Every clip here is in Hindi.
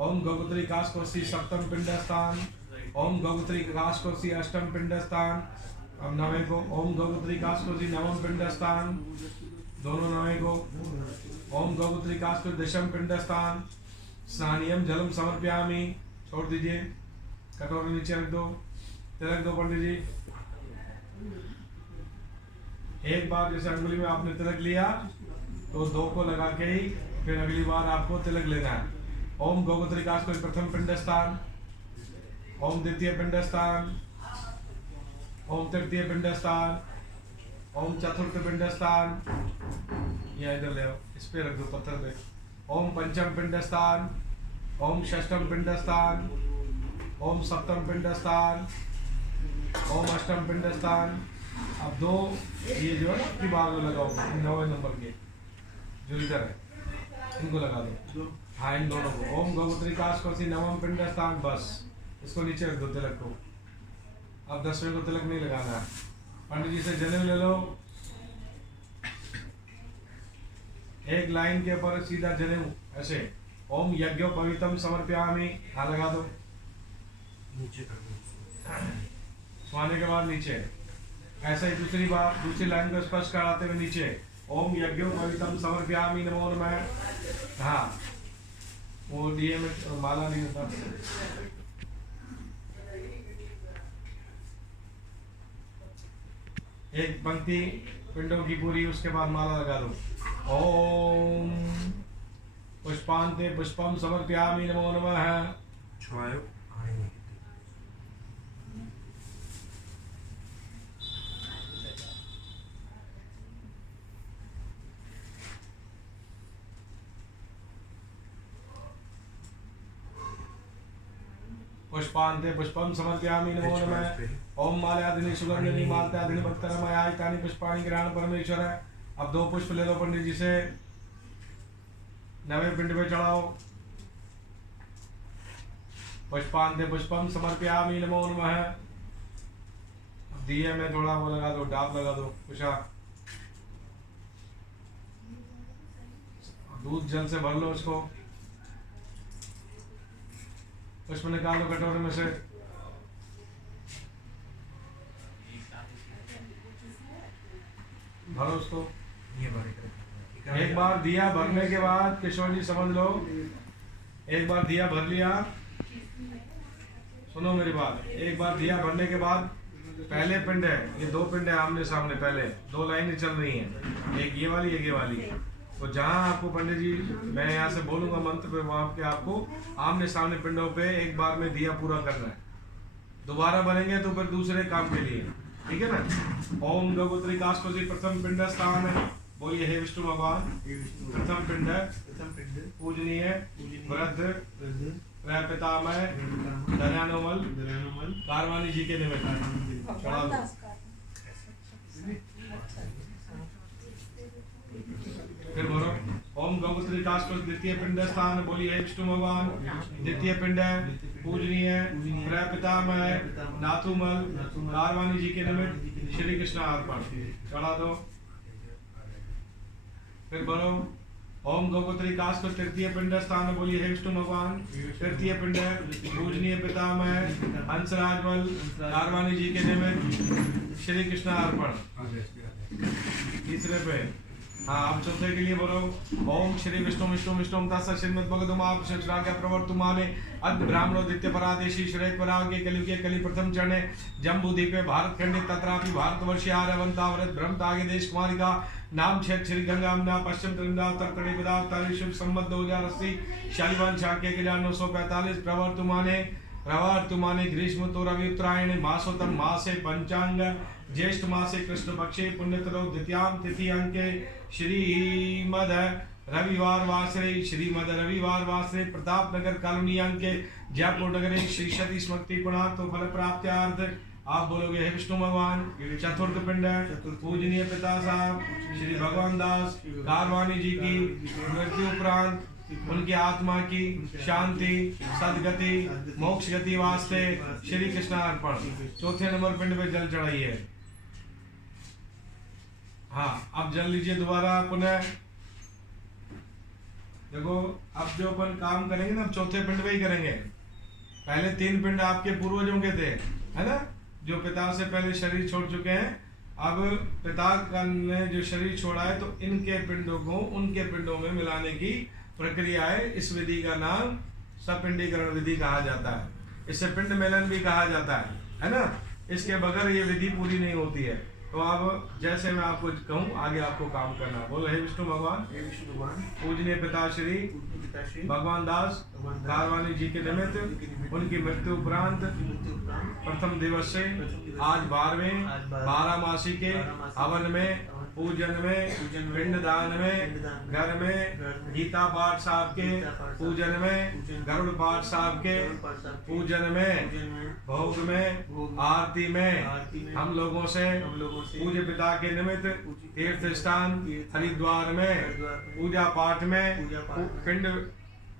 ओम गौगोत्री काशकोशी सप्तम पिंड स्थान। ओम गौगोत्री काशकोशी अष्टम पिंड स्थान। अब नवे को ओम गौगोत्री काशकोशी नवम पिंड स्थान, दोनों नवे को। ओम गौगोत्री काशकोशी दशम पिंड स्थान। स्नानियम जलम समर्पयामि, छोड़ दीजिए, कटोरे नीचे रख दो, तिलक दो पंडित जी। एक बार जैसे अंगुली में आपने तिलक लिया तो दो को लगा के ही फिर अगली बार आपको तिलक लेना है। ओम गौगोत्री काशकोशी प्रथम पिंड स्थान। ओम द्वितीय पिंड स्थान। ओम तृतीय पिंड स्थान। ओम चतुर्थ पिंड स्थान, या इधर ले आओ, इस पे रख दो पत्थर पे। ओम पंचम पिंड स्थान। ओम षष्ठम पिंड स्थान। ओम सप्तम पिंड स्थान। ओम अष्टम पिंड स्थान। अब दो ये जो है की बार में लगाओ, 9वें नंबर के जो इधर है इनको लगा दो। हाँ, इन दोनों को। ओम गौगोत्री काशकोशी नवम पिंड स्थान, बस इसको नीचे रख दो तिलक को। अब 10वें को तिलक नहीं लगाना है। पंडित जी से जनेऊ ले लो, एक लाइन के ऊपर सीधा जनेऊ ऐसे। ओम यज्ञो पवित्रम समर्पयामि, हाँ लगा दो नीचे कर दो, छुआने के बाद नीचे। ऐसे ही दूसरी बार दूसरी लाइन को स्पष्ट कराते हुए नीचे। ओम यज्ञो पवित्रम समर्पयामि नमो नमः। हाँ, वो डीए में माला नहीं होता। एक पंक्ति पिंडों की पूरी, उसके बाद माला लगा दो। ओम पुष्पांते पुष्पम समर्पयामि नमो नमः। छुआयो पुष्पांते पुष्पम समर्पयामि नमो नमः। ओम माल्यादिनी सुगंधिनी मालत्यादिनी भक्तरमयायतानि पुष्पाणि ग्रहण परमेश्वर। अब दो पुष्प ले लो पंडित जी से, नवे पिंड पे चढ़ाओ। पुष्पांते पुष्पम समर्पयामि नमो नमः। दिए में थोड़ा वो लगा दो, डाब लगा दो, कुशा दूध जल से भर लो उसको। पुष्प निकालो कटोरे में से। भरो उसको। एक बार दिया भरने के बाद किशोर जी समझ लो, एक बार दिया भर लिया, सुनो मेरी बात, एक बार दिया भरने के बाद पहले पिंड है, ये दो पिंड है आमने सामने, पहले दो लाइनें चल रही हैं, एक ये वाली एक ये वाली। तो जहाँ आपको पंडित जी मैं यहाँ से बोलूंगा मंत्र पे, वहाँ पे आपको आमने सामने पिंडों पे एक बार में दिया पूरा करना है। दोबारा बनेंगे तो फिर दूसरे काम के लिए, ठीक है ना। ओम गौगोत्री काशकोशी प्रथम पिंड स्थान है, बोलिए हे विष्णु भगवान। प्रथम पिंड पूजनीय वृद्ध पितामह दयानुमल कारवानी जी के निमित्त चढ़ा दो। फिर बोलो ओम गौगोत्री काशकोशी द्वितीय पिंड स्थान, बोलिए विष्णु भगवान। द्वितीय पिंड पूजनीय पितामह नाथुमल कारवानी जी के निमित्त श्री कृष्ण अर्पण, चढ़ा दो। फिर बोलो ओम गौगोत्री काशकोशी तृतीय पिंड स्थान, बोलिए विष्णु भगवान। तृतीय पिंड पूजनीय पितामह हंसराजमल कारवानी जी के निमित्त श्री कृष्ण अर्पण। तीसरे पे हाँ, आप चौथे के लिए बोलो ओम श्री विष्णु विष्णु विष्णु तस्य श्रीमद्भगवद्गीता शिक्षाज्ञा प्रवर्तमाने अद्य ब्राह्मणो द्वितीय परादेशी श्रेष्ठ परागे कलियुगे कलि प्रथम चरणे जम्बूद्वीपे भारत खंडे तत्रापि भारतवर्षे आर्यवंतावृत ब्रह्मतागे देश कुमारिका नाम क्षेत्र श्री गंगा यमुना पश्चिम गंगा उत्तर कड़ी गोदावरी शुभ संवत 2080 शालिवान शाक्य के 945 प्रवर्तमाने ग्रीष्म तो रवि उत्तरायण मासोत्तम मासे पंचांग ज्येष्ठ मासे कृष्ण पक्षे पुण्यतरो द्वितीयाम तिथि अंके श्रीमद रविवार वासरे प्रताप नगर कॉलोनी अंके जयपुर नगरे श्री सती स्मृति पुणार्थ फल प्राप्त्यार्थ आप बोलोगे हे विष्णु भगवान। चतुर्थ पिंड पूजनीय पिता साहब श्री भगवान दास कारवानी जी की मृत्यु उपरांत उनकी आत्मा की शांति सदगति मोक्ष गति वास्ते श्री कृष्ण अर्पण। चौथे नंबर पिंड पे जल चढ़ाइए। हाँ, अब जल लीजिए दोबारा पुनः। देखो अब जो अपन काम करेंगे ना, अब चौथे पिंड पे ही करेंगे। पहले 3 पिंड आपके पूर्वजों के थे, है ना, जो पिता से पहले शरीर छोड़ चुके हैं। अब पिता का ने जो शरीर छोड़ा है, तो इनके पिंडों को उनके पिंडों में मिलाने की प्रक्रिया है। इस विधि का नाम सपिंडीकरण विधि कहा जाता है। इसे पिंड मेलन भी कहा जाता है ना। इसके बगैर ये विधि पूरी नहीं होती है। तो अब जैसे मैं आपको कहूँ, आगे आपको काम करना। बोलो हे विष्णु भगवान, पूजनीय पिताश्री भगवान दास कारवानी जी के निमित्त उनकी मृत्यु उपरांत प्रथम दिवस से आज 12वें 12 मासी के हवन में, पूजन में, पिंडदान में, घर में गीता पाठ साहब के पूजन में, गरुड़ पाठ साहब के पूजन में, भोग में, आरती में हम लोगों से पूज्य पिता के निमित्त तीर्थ स्थान हरिद्वार में पूजा पाठ में, पिंड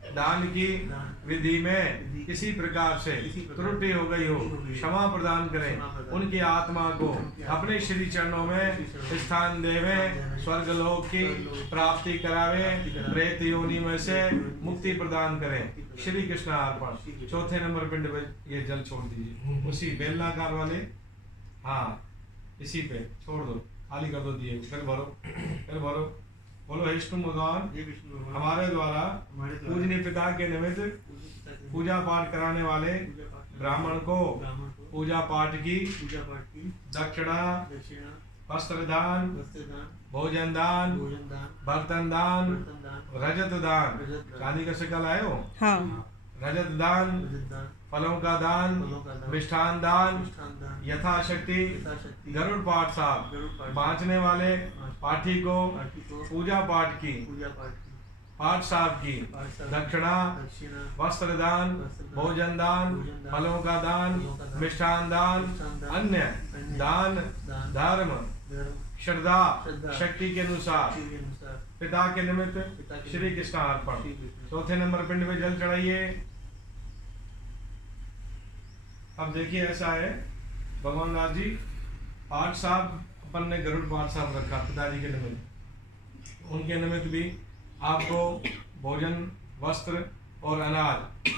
दान की विधि में किसी प्रकार से त्रुटि हो गई हो, क्षमा प्रदान करें। उनकी आत्मा को अपने श्री चरणों में स्थान देवे, स्वर्गलोक की प्राप्ति करावे, प्रेत योनि में से मुक्ति प्रदान करें। श्री कृष्ण अर्पण। चौथे नंबर पिंड पे ये जल छोड़ दीजिए, उसी बेलनाकार वाले, हाँ इसी पे छोड़ दो, खाली कर दो दिए, फिर भरो, फिर भरो। बोलो हे विष्णु भगवान, हमारे द्वारा पूजनीय पिता के निमित्त पूजा पाठ कराने वाले ब्राह्मण को पूजा पाठ की दक्षिणा, वस्त्र दान, भोजन दान, बर्तन दान, रजत दान, चांदी का सिक्का लाए हो, हाँ, रजत दान, फलों का दान, मिष्ठान दान, यथाशक्ति गरुड़ पाठ साहब बांचने वाले पाठी को पूजा पाठ की पाठ साहब की दक्षिणा, वस्त्र दान, भोजन दान, फलों का दान, मिष्ठान दान, अन्य दान धर्म श्रद्धा शक्ति के अनुसार पिता के निमित्त श्री कृष्ण अर्पण। चौथे नंबर पिंड में जल चढ़ाइए। अब देखिए ऐसा है भगवान दास जी, पाठ साहब अपन ने गरुड़ पाठ साहब रखा पिताजी के निमित्त, उनके निमित्त भी आपको भोजन, वस्त्र और अनाज,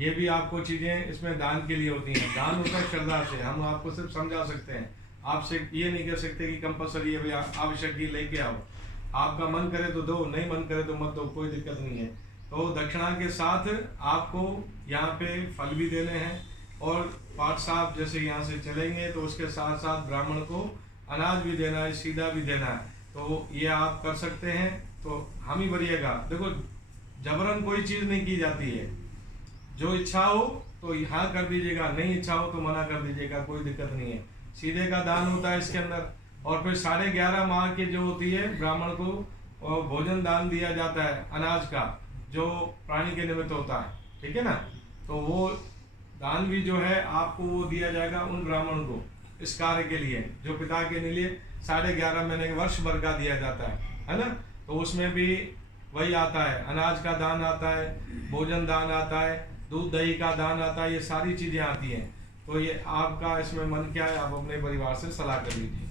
ये भी आपको चीजें इसमें दान के लिए होती हैं। दान होता है श्रद्धा से। हम आपको सिर्फ समझा सकते हैं, आपसे ये नहीं कह सकते कि कंपलसरी है भाई आवश्यक ही लेके आओ। आपका मन करे तो दो, नहीं मन करे तो मत दो, कोई दिक्कत नहीं है। तो दक्षिणा के साथ आपको यहाँ पे फल भी देने हैं, और पाठ साहब जैसे यहाँ से चलेंगे तो उसके साथ साथ ब्राह्मण को अनाज भी देना है, सीधा भी देना है। तो ये आप कर सकते हैं, तो हम ही बढ़िएगा। देखो जबरन कोई चीज़ नहीं की जाती है, जो इच्छा हो तो यहाँ कर दीजिएगा, नहीं इच्छा हो तो मना कर दीजिएगा, कोई दिक्कत नहीं है। सीधे का दान होता है इसके अंदर। और फिर 11.5 माह की जो होती है ब्राह्मण को भोजन दान दिया जाता है अनाज का, जो प्राणी के निमित्त होता है, ठीक है ना। तो वो दान भी जो है आपको वो दिया जाएगा उन ब्राह्मण को इस कार्य के लिए, जो पिता के लिए 11.5 महीने के वर्ष भर का दिया जाता है ना। तो उसमें भी वही आता है, अनाज का दान आता है, भोजन दान आता है, दूध दही का दान आता है, ये सारी चीजें आती हैं। तो ये आपका इसमें मन क्या है, आप अपने परिवार से सलाह कर लीजिए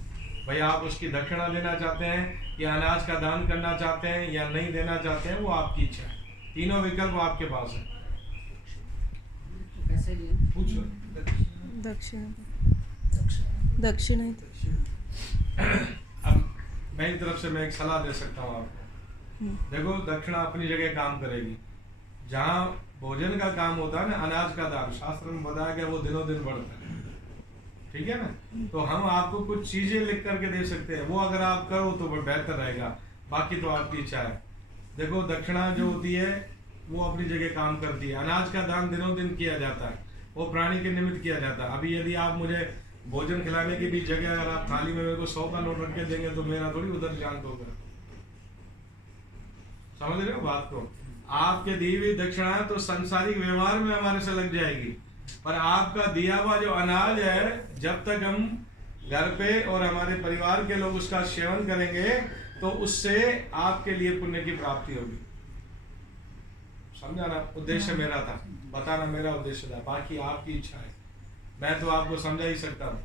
भाई, आप उसकी दक्षिणा देना चाहते हैं या अनाज का दान करना चाहते हैं या नहीं देना चाहते हैं, वो आपकी इच्छा है। तीनों विकल्प आपके पास है। पूछो। दक्षिण अब मेरी तरफ से मैं एक सलाह दे सकता हूँ आपको। देखो दक्षिणा अपनी जगह काम करेगी। जहाँ भोजन का काम होता है ना, अनाज का दान शास्त्र में बताया गया वो दिनों दिन बढ़ता है, ठीक है ना। तो हम आपको कुछ चीजें लिख करके दे सकते हैं, वो अगर आप करो तो बेहतर रहेगा, बाकी तो आपकी इच्छा है। देखो दक्षिणा जो होती है वो अपनी जगह काम करती है। अनाज का दान दिनों दिन किया जाता है, वो प्राणी के निमित्त किया जाता है। अभी यदि आप मुझे भोजन खिलाने की भी जगह अगर आप थाली में मेरे को 100 का नोट रख के देंगे तो मेरा थोड़ी उधर शांत होगा। समझ रहे हो बात को। आपके दी हुई दक्षिणा तो संसारिक व्यवहार में हमारे से लग जाएगी, पर आपका दिया हुआ जो अनाज है, जब तक हम घर पे और हमारे परिवार के लोग उसका सेवन करेंगे तो उससे आपके लिए पुण्य की प्राप्ति होगी। समझा ना, उद्देश्य मेरा था बताना, मेरा उद्देश्य था, बाकी आपकी इच्छा है। मैं तो आपको समझा ही सकता हूँ,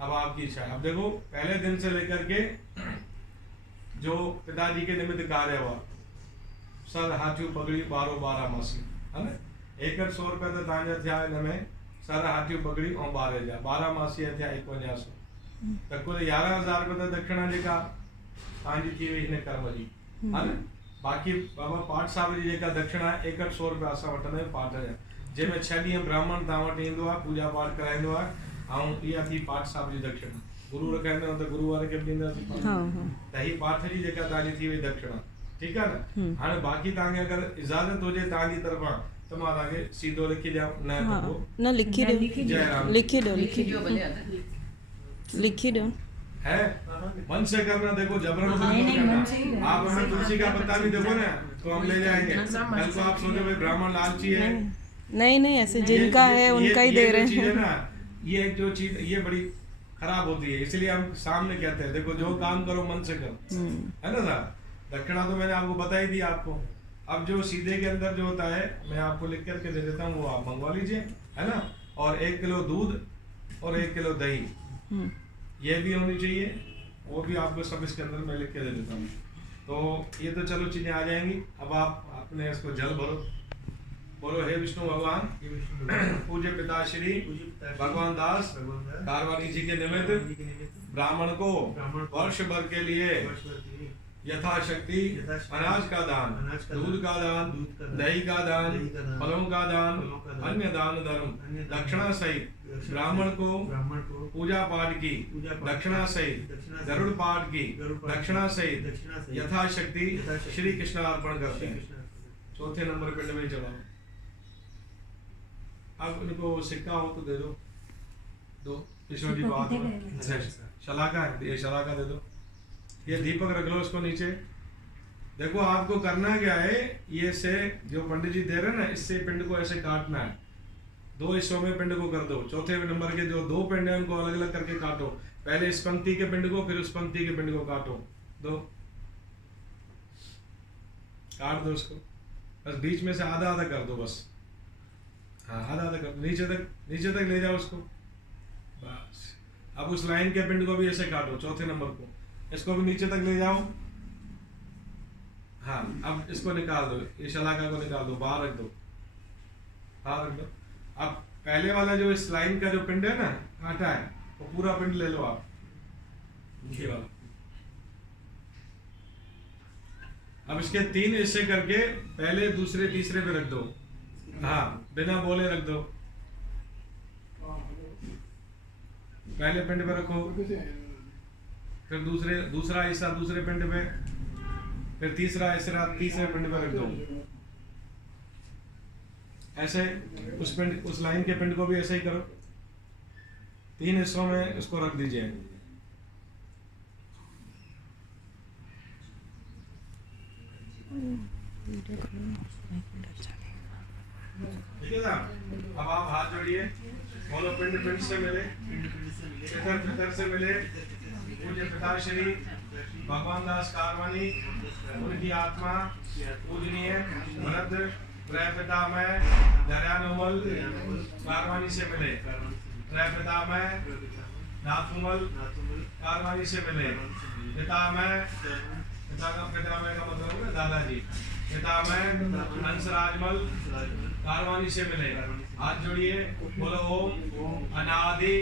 अब आपकी इच्छा है। अब देखो पहले दिन से लेकर के जो पिताजी के निमित्त कार्य हुआ, सर हाथियों पगड़ी 12 मासी है ना 100 रुपया तो तव्हांजा थिया हिन में सर हाथियों पगड़ी ऐं 12 मासी थिया 5100 त कुल 11,000 रुपया त दक्षिणा जेका तव्हांजी थी वई हिन कर्म जी है ना बाक़ी बाबा पाठ साहिब जी जेका दक्षिणा आहे 100 रुपया असां वठंदा आहियूं पाठ जा जंहिंमें 6 ॾींहं ब्राह्मण तव्हां वटि ईंदो आहे पूजा पाठ कराईंदो आहे ऐं इहा थी पाठ साहिब जी दक्षिणा गुरु रखाईंदा आहियूं त गुरु वारे खे बि ॾींदासीं त हीअ पाठ जी जेका तव्हांजी थी वई दक्षिणा ठीकु आहे न हाणे बाक़ी तव्हांखे अगरि इजाज़त हुजे तव्हांजी तरफ़ां त मां तव्हांखे सीधो लिखी ॾियां न त पोइ न लिखी ॾियो जय राम लिखी ॾियो लिखी ॾियो है मन से करना देखो जबरदस्ती नहीं करना आप हमें तुलसी का पत्ता भी देखो ना तो हम ले जाएंगे कल को आप सोचो भाई ब्राह्मण लालची है नहीं ऐसे जिनका है उनका ही दे रहे हैं ना ये जो चीज ये बड़ी खराब होती है इसलिए हम सामने कहते हैं देखो जो काम करो मन से करो है ना साहब दक्षिणा तो मैंने आपको बता ही दी आपको अब जो सीधे के अंदर जो होता है मैं आपको लिख करके दे देता हूँ वो आप मंगवा लीजिए है ना और 1 किलो दूध और 1 किलो दही ये भी होनी चाहिए वो भी आपको सब इसके अंदर मैं लिख के दे देता हूँ तो ये तो चलो चीजें आ जाएंगी अब आप अपने इसको जल भरो बोलो हे विष्णु भगवान पूज्य पिताश्री भगवान दास कारवानी जी के निमित्त ब्राह्मण को वर्ष भर के लिए यथाशक्ति अनाज का दान दूध का दान दही का दान फलों का दान अन्य दान धर्म दक्षिणा सहित ब्राह्मण को पूजा पाठ की दक्षिणा सहित गरुड़ पाठ की दक्षिणा सहित यथाशक्ति श्री कृष्ण अर्पण करते हैं चौथे नंबर पिंड में चलाओ अब इनको सिक्का हो तो दे दो किशोर जी बात शलाका है ये शलाका दे दो ये दीपक रख लो इसको नीचे देखो आपको करना क्या है ये से जो पंडित जी दे रहे हैं ना इससे पिंड को ऐसे काटना है 2 हिस्सों में पिंड को कर दो चौथे नंबर के जो 2 पिंड है उनको अलग अलग करके काटो पहले इस पंक्ति के पिंड को फिर उस पंक्ति के पिंड को काटो दो काट दो उसको बस बीच में से आधा आधा कर दो बस हाँ आधा आधा कर नीचे तक ले जाओ उसको बस अब उस लाइन के पिंड को भी ऐसे काटो चौथे नंबर को इसको भी नीचे तक ले जाओ हाँ अब इसको निकाल दो ये शलाका को निकाल दो बाहर रख दो अब पहले वाला जो इस लाइन का जो पिंड है ना काटा है वो पूरा पिंड ले लो आप ये वाला अब इसके 3 हिस्से करके पहले दूसरे तीसरे पे रख दो हाँ बिना बोले रख दो पहले पिंड पे रखो फिर दूसरा हिस्सा दूसरे पिंड पे फिर तीसरा हिस्सा तीसरे पिंड पे रख दो ऐसे उस लाइन के पिंड को भी ऐसे ही करो 3 हिस्सों में उसको रख दीजिए ठीक है ना अब आप हाथ जोड़िए बोलो पिंड से मिले पितर से मिले पूज्य पिताश्री भगवान दास कारवानी उनकी आत्मा पूजनीय भरत त्रय पितामह दयानुमल कारवानी से मिले त्रय पितामह नाथुमल कारवानी से मिले पितामह पितामह का मतलब है दादाजी पितामह हंसराजमल कारवानी से मिले हाथ जोड़िए बोलो ओम अनादि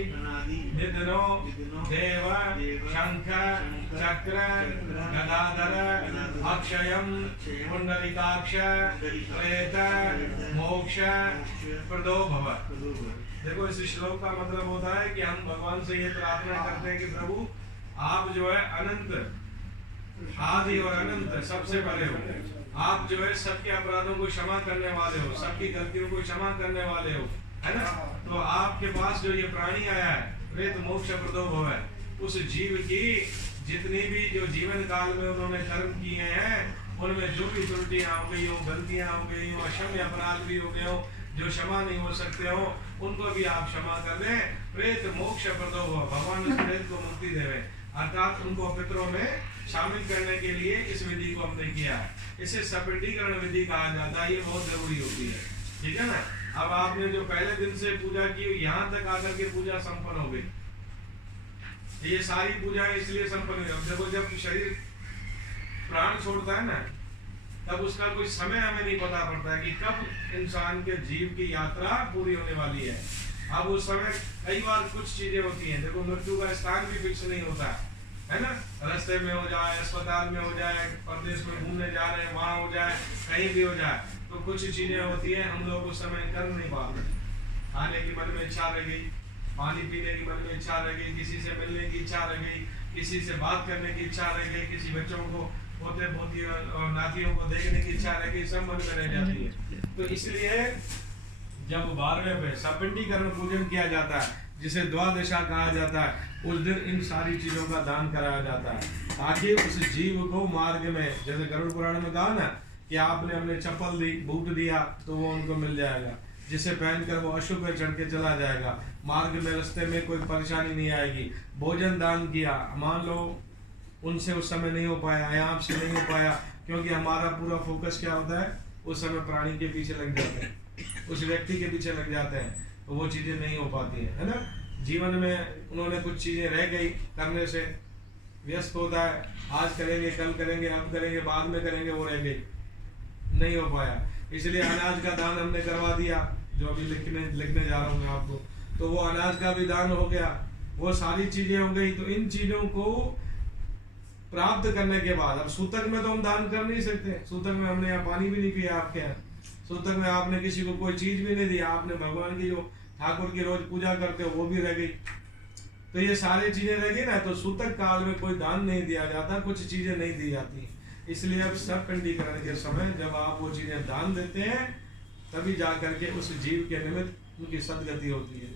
निधनो देव शंख चक्र गदाधर अक्षयम पुंडरीकाक्ष प्रेत मोक्ष प्रदो भव देखो इस श्लोक का मतलब होता है कि हम भगवान से ये प्रार्थना करते हैं कि प्रभु आप जो है अनंत आदि और अनंत सबसे बड़े हो आप जो है सबके अपराधों को क्षमा करने वाले हो सबकी गलतियों को क्षमा करने वाले हो है ना तो आपके पास जो ये प्राणी आया है प्रेत मोक्ष प्रदो भव है उस जीव की जितनी भी जो जीवन काल में उन्होंने कर्म किए हैं उनमें जो भी त्रुटियां हो गई हो गलतियां हो गई हो अक्षम्य अपराध भी हो गए हो जो क्षमा नहीं हो सकते हो उनको भी आप क्षमा कर दें प्रेत मोक्ष प्रदो भव भगवान उस प्रेत को मुक्ति देवे अर्थात उनको पितरों में शामिल करने के लिए इस विधि को हमने किया है इसे सपिंडीकरण विधि कहा जाता है ये बहुत जरूरी होती है ठीक है ना अब आपने जो पहले दिन से पूजा की यहाँ तक आकर के पूजा संपन्न हो गई ये सारी पूजा इसलिए संपन्न हुई देखो जब शरीर प्राण छोड़ता है ना तब उसका कोई समय हमें नहीं पता पड़ता है कि कब इंसान के जीव की यात्रा पूरी होने वाली है। अब उस समय कई बार कुछ चीजें होती हैं, देखो मृत्यु का स्थान भी फिक्स नहीं होता है ना, रास्ते में हो जाए, अस्पताल में हो जाए, परदेश में घूमने जा रहे हैं वहां हो जाए, कहीं भी हो जाए, तो कुछ चीजें होती हैं हम लोग उस समय कर नहीं पाते। खाने की मन में इच्छा रह गई, पानी पीने की मन में इच्छा रह गई, किसी से मिलने की इच्छा रह गई, किसी से बात करने की इच्छा रह गई, किसी बच्चों को पोते पोती और नातियों को देखने की इच्छा रह गई, सब मन में रह जाती है। तो इसलिए जब 12वें पे सपिंडीकरण पूजन किया जाता है, जिसे द्वादशा कहा जाता है, उस दिन इन सारी चीजों का दान कराया जाता है, ताकि उस जीव को मार्ग में, जैसे गरुड़ पुराण में कहा ना कि आपने हमने चप्पल दी, बूट दिया, तो वो उनको मिल जाएगा, जिसे पहनकर वो अशुभ में चढ़ के चला जाएगा, मार्ग में रास्ते में कोई परेशानी नहीं आएगी। भोजन दान किया, मान लो उनसे उस समय नहीं हो पाया या आपसे नहीं हो पाया, क्योंकि हमारा पूरा फोकस क्या होता है, उस समय प्राणी के पीछे लग जाते हैं, उस व्यक्ति के पीछे लग जाते हैं, तो वो चीजें नहीं हो पाती है ना। जीवन में उन्होंने कुछ चीजें रह गई करने से, व्यस्त होता है, आज करेंगे, कल करेंगे, अब करेंगे, बाद में करेंगे, वो रह गई, नहीं हो पाया। इसलिए अनाज का दान हमने करवा दिया, जो अभी लिखने जा रहा हूँ मैं आपको, तो वो अनाज का भी दान हो गया, वो सारी चीजें हो गई। तो इन चीजों को प्राप्त करने के बाद, अब सूतक में तो हम दान कर नहीं सकते, सूतक में हमने यहाँ पानी भी नहीं पिया आपके यहाँ, सूतक में आपने किसी को कोई चीज भी नहीं दी, आपने भगवान की जो ठाकुर की रोज पूजा करते हो वो भी रह गई, तो ये सारी चीजें रह गई ना। तो सूतक काल में कोई दान नहीं दिया जाता, कुछ चीजें नहीं दी जाती, इसलिए अब सपिंडीकरण के समय जब आप वो चीजें दान देते हैं, तभी जा करके उस जीव के निमित्त उनकी सदगति होती है।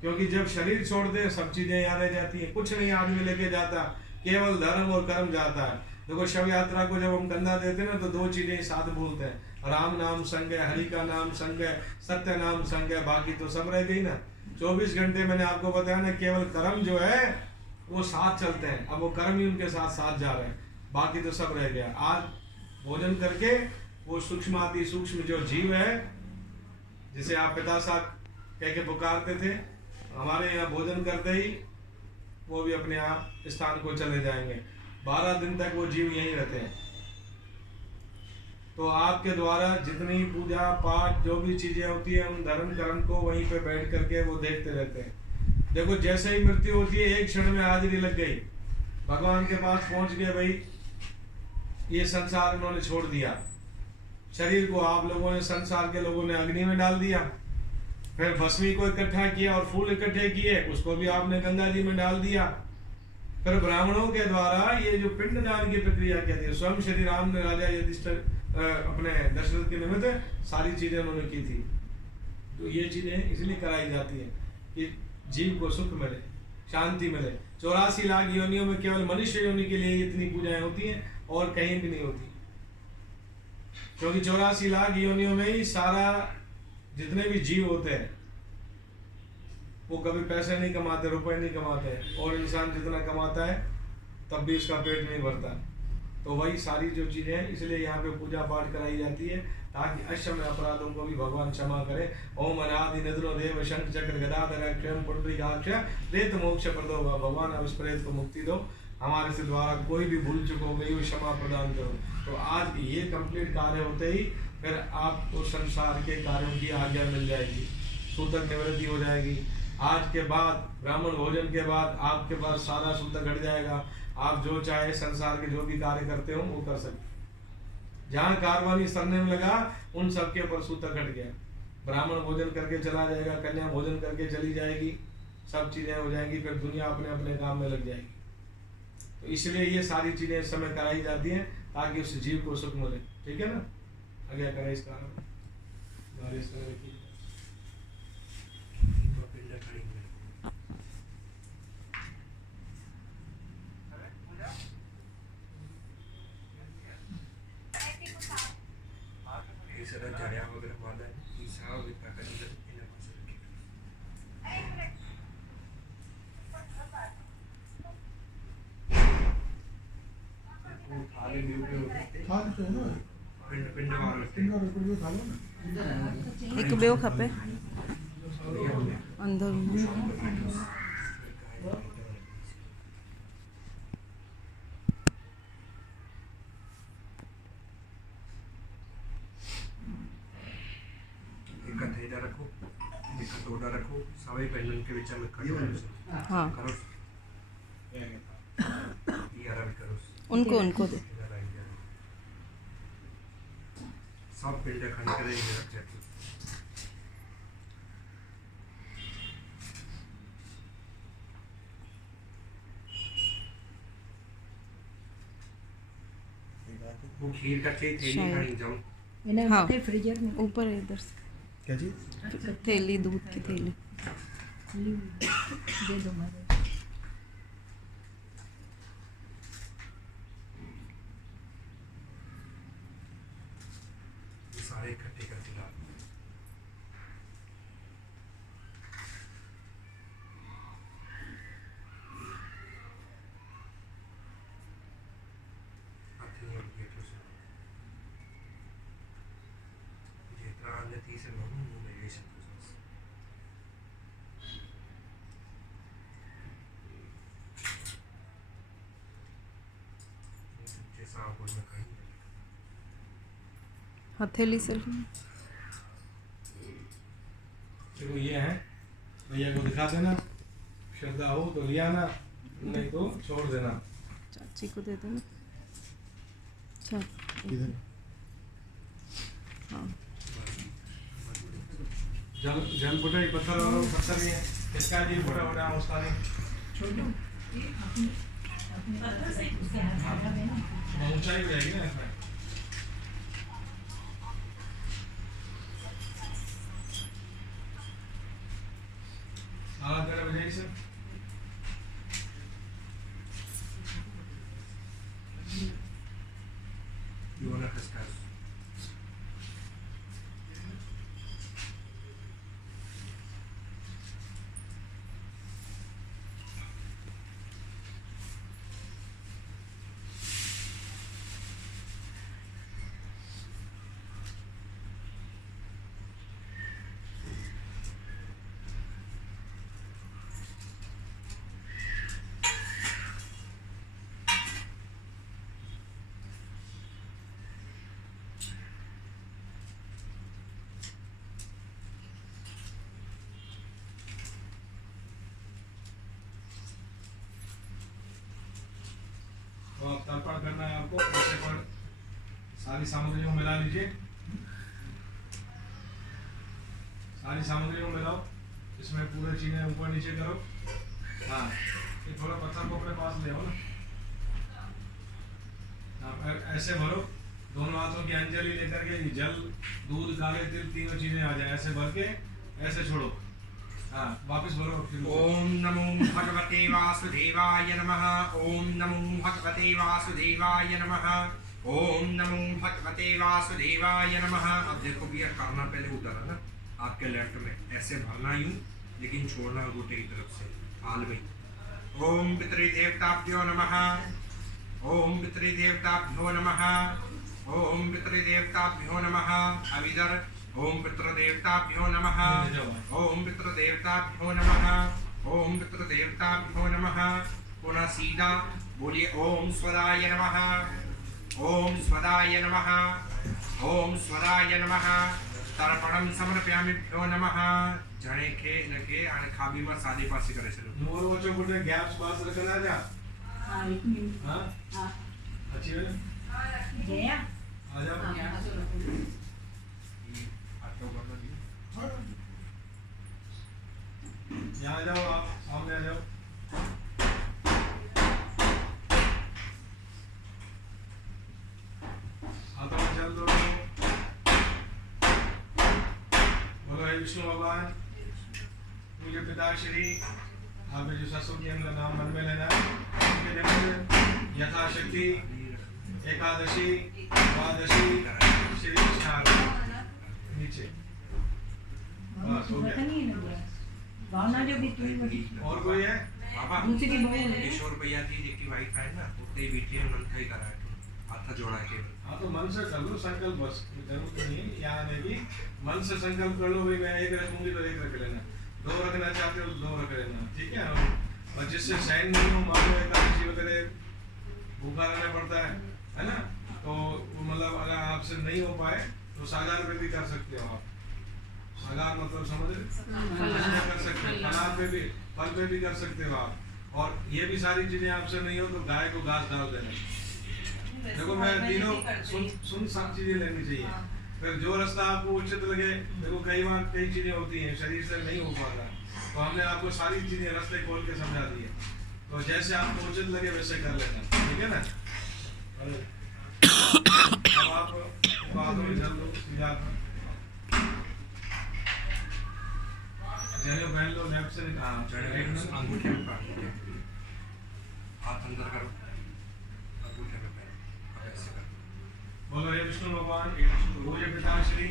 क्योंकि जब शरीर छोड़ते हैं सब चीजें याद रह जाती हैं, कुछ नहीं आदमी लेके जाता, केवल धर्म और कर्म जाता है। देखो शव यात्रा को जब हम कंधा देते हैं ना, तो दो चीजें साथ बोलते हैं, राम नाम संग है, हरि का नाम संग है, सत्य नाम संग है, बाकी तो सब रह गई ना। 24 घंटे मैंने आपको बताया ना, केवल कर्म जो है वो साथ चलते हैं, अब वो कर्म ही उनके साथ साथ जा रहे हैं, बाकी तो सब रह गया। आज भोजन करके वो सूक्ष्म अति सूक्ष्म जो जीव है, जिसे आप पिता साहब कह के पुकारते थे, हमारे यहाँ भोजन करते ही वो भी अपने आप स्थान को चले जाएंगे। 12 दिन तक वो जीव यहीं रहते हैं। तो आपके द्वारा जितनी पूजा पाठ जो भी चीजें होती है, उन धर्म कर्म को वहीं पे बैठ करके वो देखते रहते हैं। देखो जैसे ही मृत्यु होती है, एक क्षण में हाजिरी लग गई, भगवान के पास पहुंच गए, भाई ये संसार उन्होंने छोड़ दिया, शरीर को आप लोगों ने, संसार के लोगों ने अग्नि में डाल दिया, फिर भस्मी को इकट्ठा किया और फूल इकट्ठे किए, उसको भी आपने गंगा जी में डाल दिया। फिर ब्राह्मणों के द्वारा ये जो पिंडदान की प्रक्रिया कहती है, स्वयं श्री राम ने राजा युधिष्ठिर अपने दशरथ के निमित्त सारी चीजें उन्होंने की थी। तो ये चीजें इसलिए कराई जाती है कि जीव को सुख मिले, शांति मिले। 84 लाख योनियों में केवल मनुष्य योनि के लिए इतनी पूजाएं होती हैं और कहीं भी नहीं होती, क्योंकि 84 लाख योनियों में ही सारा जितने भी जीव होते हैं वो कभी पैसे नहीं कमाते, रुपए नहीं कमाते, और इंसान जितना कमाता है तब भी उसका पेट नहीं भरता। तो वही सारी जो चीजें हैं, इसलिए यहाँ पे पूजा पाठ कराई जाती है, ताकि अक्षम्य अपराधों को भी भगवान क्षमा करे। ओम अनादि निधनो देव शंख चक्र गदाधर क्षम पुंडरीकाक्ष प्रेत मोक्ष प्रदो, भगवान अब इस प्रेत को मुक्ति दो, हमारे से द्वारा कोई भी भूल चुक हो गई हो क्षमा प्रदान करो। तो आज ये कंप्लीट कार्य होते ही फिर आपको संसार के कार्यों की आज्ञा मिल जाएगी, सूतक निवृत्ति हो जाएगी। आज के बाद ब्राह्मण भोजन के बाद आपके पास सारा सूतक हट जाएगा, आप जो चाहे संसार के जो भी कार्य करते हो वो कर सकते। जहाँ कारवानी सरने में लगा उन सबके ऊपर सूतक हट गया, ब्राह्मण भोजन करके चला जाएगा, कन्या भोजन करके चली जाएगी, सब चीजें हो जाएंगी, फिर दुनिया अपने अपने काम में लग जाएगी। तो इसलिए ये सारी चीजें इस समय कराई जाती हैं ताकि उस जीव को सुख मिले। ठीक है ना, आगे करें इसका एक ॿियो खपे अंदर। इधर रखो, एक कटोरा रखो, सभी पेंडन के बीच में कटोरा हाँ करो, ये आराम करो, उनको उनको दे इधर आइए, सब पिंड खंड करे इधर रख जाते, वो खीर का चाहिए थैली शायद। खड़ी जाऊं, मैंने हाँ। अपने फ्रीजर में ऊपर है इधर से क्या चीज? थैली दूध की थैली खुली हुई है। दे दो मुझे। ये सारे इकट्ठे करके ला, हाथी और गेटों से, जितना अन्य थी से लोगों ने मेरे से जैसा आप बोलना कहीं हथेली से देखो ये है, भैया को दिखा देना, श्रद्धा हो तो लिया ना, नहीं तो छोड़ देना। चाची को दे देना अच्छा हाँ जल जल बुटा पत्थर वाला पत्थर नहीं है, किसका जी बुटा बुटा उसका नहीं, ऊंचाई हो जाएगी ना इसमें। हाँ तेरा बजाई से You wanna discuss? तो अब तर्पण करना है आपको, ऐसे पर सारी सामग्री को मिला लीजिए, सारी सामग्री को मिलाओ, इसमें पूरे चीजें ऊपर नीचे करो। हाँ ये थोड़ा पत्थर को अपने पास ले आओ ना, हाँ ऐसे भरो, दोनों हाथों की अंजलि लेकर के जल दूध काले तिल तीनों चीजें आ जाए, ऐसे भर के ऐसे छोड़ो। हाँ वापस भरो। ओम नमो भगवते वासुदेवाय नमः। ओम नमो भगवते वासुदेवाय नमः। ओम नमो भगवते वासुदेवाय नमः। अब देखो भैया करना पहले उधर है ना, आपके लेफ्ट में ऐसे भरना यूं, लेकिन छोड़ना गोटे की तरफ से हाल में। ओम पितृ देवताभ्यो नमः। ओम पितृ देवताभ्यो नमः। ओम पितृ देवताभ्यो नमः। अब इधर ओम पितृदेवताभ्यो नमः। ओम पितृदेवताभ्यो नमः। ओम पितृदेवताभ्यो नमः। पुनः सीधा बोलिए ओम स्वदाय नमः। ओम स्वदाय नमः। ओम स्वदाय नमः। तर्पणं समर्पयामिभ्यो नमः। जणे के नके आणि खाबी में सादे पासे करे चलो। मोर बच्चों को गैप्स पास रखना जा। हाँ एक मिनट। हाँ अच्छी है ना, जया आ जाओ। यहाँ आ जाओ, आप सामने आ जाओ। हाथों में जल दो। बोलो हे विष्णु भगवान, मुझे पिताश्री आप जो ससुर के अंदर नाम मन में लेना है, उनके दिन यथाशक्ति एकादशी द्वादशी श्री कृष्ण नीचे बस हो गया। नहीं है ना भावना जो भी तुम और कोई है? बाबा दूसरी बहू है। किशोर भैया थी जिनकी वाइफ है ना, उतने ही बेटी है, उन्होंने कही करा है, हाथ जोड़ा के। हाँ तो मन से कर लो संकल्प, बस जरूरत नहीं है यहाँ आने की। मन से संकल्प कर लो भाई मैं एक रखूंगी तो एक रख लेना, दो रखना चाहते हो तो दो रख लेना, ठीक है। और जिससे सहन नहीं हो, मान लो एकादशी वगैरह भूखा रहना पड़ता है ना, तो मतलब अगर आपसे नहीं हो पाए तो सागार पे भी कर सकते हो आप। सागार विस्तार मतलब समझ रहे, कर सकते हो, फलाद पे भी, फल पे भी कर सकते हो आप। और ये भी सारी चीजें आपसे नहीं हो तो गाय को घास डाल देना। देखो मैं तीनों सुन सब चीजें लेनी चाहिए। फिर जो रास्ता आपको उचित लगे, देखो कई बार कई चीजें होती हैं शरीर से नहीं हो पाता, तो हमने आपको सारी चीजें रास्ते खोल के समझा दी है। तो जैसे आपको उचित लगे वैसे कर लेना, ठीक है ना। अब आप बातों में चल दो, सीधा जने पहन लो, लेफ्ट से अंगूठे में पकड़, हाथ अंदर करो, अंगूठे में पकड़ो, अब ऐसे करो। बोलो हे विष्णु भगवान, पूज्य पिता श्री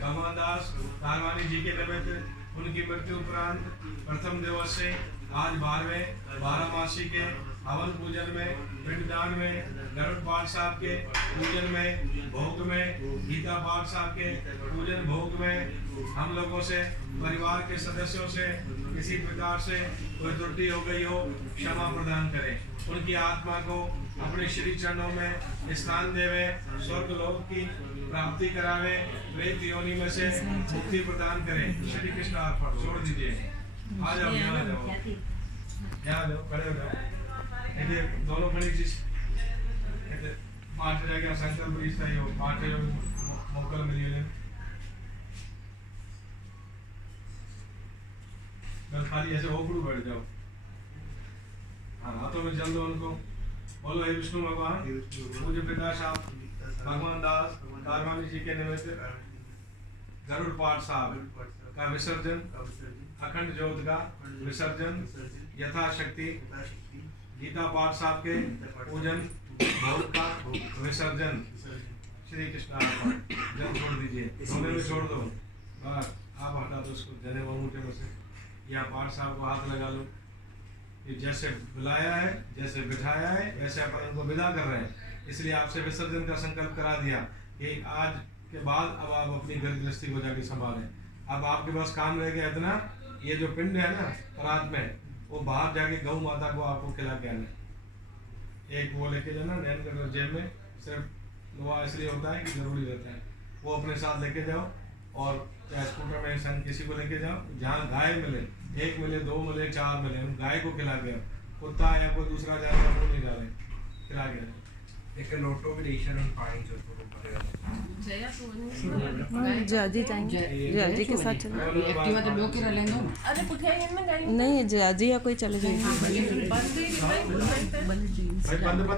भगवान दास तारवानी जी के निमित्त उनकी मृत्यु उपरांत प्रथम दिवस से आज 12वें 12 मासी के हवन पूजन में, पिंडदान में, गरुड़ पाठ साहब के पूजन में, भोग में, गीता पाठ साहब के पूजन भोग में हम लोगों से, परिवार के सदस्यों से किसी प्रकार से कोई त्रुटि हो गई हो, क्षमा प्रदान करें। उनकी आत्मा को अपने श्री चरणों में स्थान देवे, स्वर्ग लोक की प्राप्ति करावे, प्रेत योनि में से मुक्ति प्रदान करें। श्री कृष्ण अर्पण। छोड़ दीजिए, आ जाओ, यहाँ आ जाओ, यहाँ आ जाओ, खड़े हो जाओ। देखिए दोनों खड़ी चीज पाठ रह गया, संकल्प इतना ही हो, पाठ मोकल मिलिए बस खाली ऐसे ओपड़ू बैठ जाओ। हाँ, हाथों में जल दो उनको। बोलो हे विष्णु भगवान, पूज्य पिता साहब भगवान दास तारवानी जी के निमित्त गरुड़ पाठ साहब का विसर्जन, अखंड ज्योत का विसर्जन यथाशक्ति, गीता पाठ साहब के पूजन भोग का विसर्जन। श्री कृष्ण जल छोड़ दीजिए, सोने में छोड़ दो, बस आप हटा दो उसको जने अंगूठे में से, या पाठ साहब को हाथ लगा लो। ये जैसे बुलाया है, जैसे बिठाया है, वैसे अपन उनको विदा कर रहे हैं। इसलिए आपसे विसर्जन का संकल्प करा दिया कि आज के बाद अब आप अपनी घर गृहस्थी को जाके संभालें। अब आपके पास काम रह गया इतना, ये जो पिंड है ना परात में, वो बाहर जाके गौ माता को आपको खिला के आना। एक वो लेके जाना नैन कर जेब में, सिर्फ लोहा इसलिए होता है कि जरूरी रहता है, वो अपने साथ लेके जाओ। और चाहे स्कूटर में संग किसी को लेके जाओ, जहाँ गाय मिले, 1 मिले, 2 मिले, 4 मिले, उन गाय को खिला के, कुत्ता या कोई दूसरा जानवर को नहीं डाले, खिला के। एक लोटो भी रेशन और पानी जो तो जाजी जाएंगे, जाजी के साथ चले। एक्टिवा तो लोग के लेंगे। नहीं जाजी या कोई चले जाएंगे। भाई बंद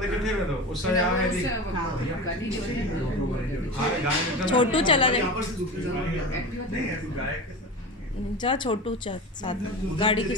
कितने में दो उससे आए दी। छोटू चला जाए, गाय जा छोटू साथ गाड़ी के